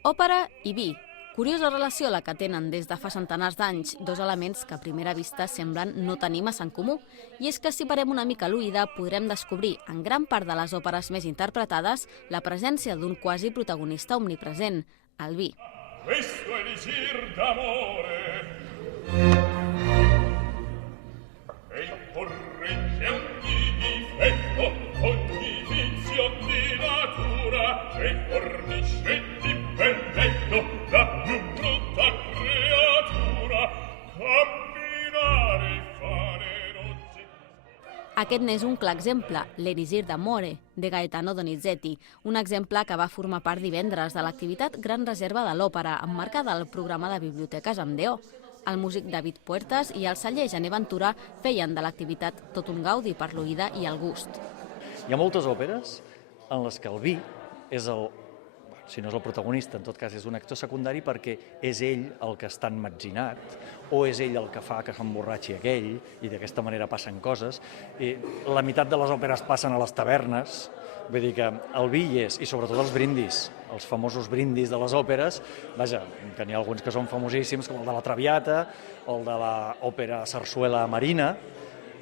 Òpera i vi. Curiosa relació la que tenen des de fa centenars d'anys, dos elements que a primera vista semblen no tenir massa en comú. I és que si parem una mica l'oïda podrem descobrir en gran part de les òperes més interpretades la presència d'un quasi protagonista omnipresent, el vi. Questo elisir d'amore e corregge ogni difetto, ogni vizio di natura e fornisce di perfetto la più brutta creatura camminare e fare rozze. Aquest n'és un clar exemple, l'Elisir d'Amore, de Gaetano Donizetti, un exemple que va formar part divendres de l'activitat Gran Reserva de l'Òpera, emmarcada al programa de biblioteques amb D.O. El músic David Puertas i el celler Gené Ventura feien de l'activitat tot un gaudi per l'oïda i el gust. Hi ha moltes òperes en les que el vi és si no és el protagonista, en tot cas és un actor secundari perquè és ell el que està emmetzinat o és ell el que fa que s'emborratxi aquell i d'aquesta manera passen coses. La meitat de les òperes passen a les tavernes, vull dir que el vi hi és, i sobretot els brindis, els famosos brindis de les òperes, vaja, que n'hi ha alguns que són famosíssims, com el de la Traviata o el de l'òpera Sarsuela Marina,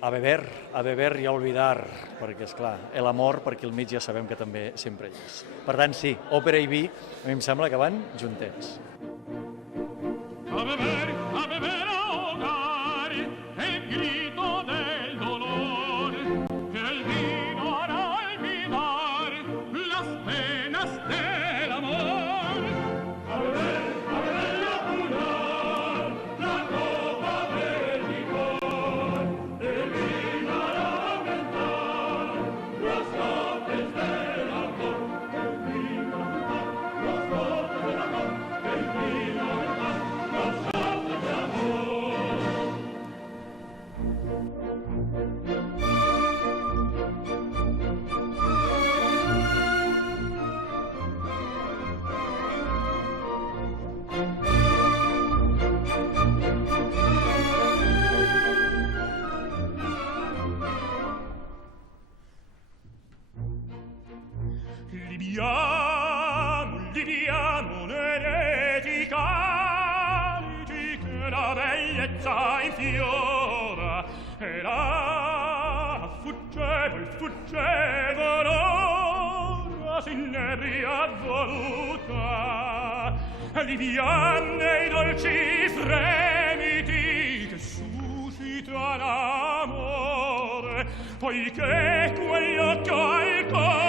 a beber i a olvidar, perquè, esclar, l'amor, perquè al mig ja sabem que també sempre hi és. Per tant, sí, òpera i vi, a mi em sembla que van juntets. A beber, ahogar, el grito del dolor, que el vino hará olvidar las penas del amor. A beber, apurar, la copa del licor, el vino hará aumentar los dotes del amor. El vino hará aumentar los dotes del amor. El vino hará aumentar los dotes del amor. Liviamo un'eretica che la bellezza infiora e la fuggevole ora s'inebria voluta. Liviane i dolci fremiti che suscita l'amore, poiché quegli occhi al cuore